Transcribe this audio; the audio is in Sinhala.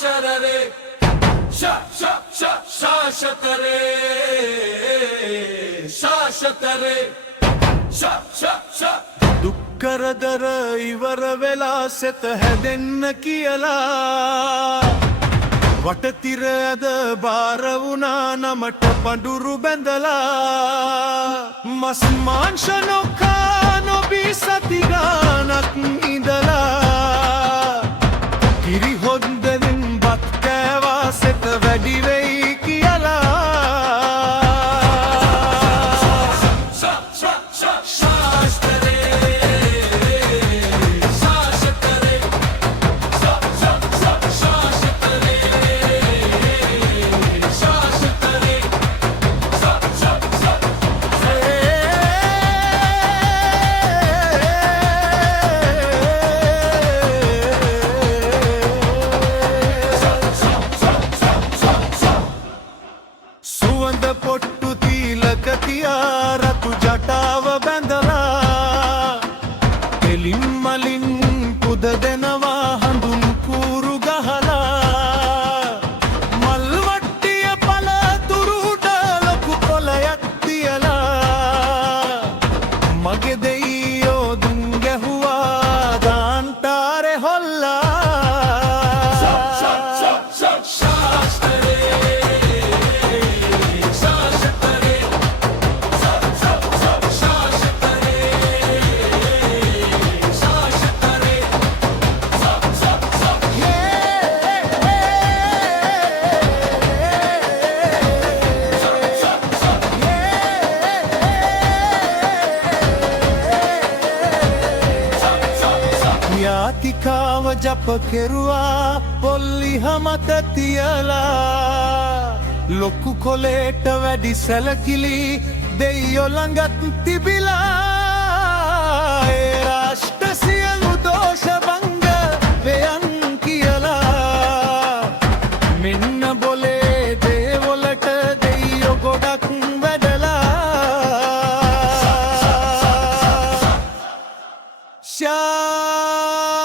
ಶರರೆ ಶಾಶ್ವತರೆ ಶಾಶ್ವತರೆ දුක්කරදර ඉවර වෙලා සෙත හැදෙන්න කියලා වටතිර ඇද බාර වුණා නමට පඳුරු බැඳලා මස් මාංශ නොකා නොබී සති ගානක් ඉඳලා කිරි හොද්දෙන් බත් කෑවා සෙත වැඩි වෙයි කියලා සුවඳ පොට්ටු තීලක තියා රතු ජටාව බැඳලා එලින් මලින් පුද දෙනවා හඳුන් කූරු ගහලා මල් වට්ටිය පළතුරුට ලොකු කොළයක් තියලා මගේ දෙයියෝ දුම් ගැහුවා ගාන්ටාරේ හොල්ලා යාතිකාව ජප කෙරුවා පොල්ලි හමත තියලා ලොකු කොලේට වැඩි සැලකිලි දෙයියෝ ළඟත් තිබිලා ඒ රාෂ්ට්‍ර සියලු දෝෂ භංග වෙයන් කියලා මෙන්න බොලේ දේවලට දෙයියෝ ගොඩක් වැඩලා Shashtare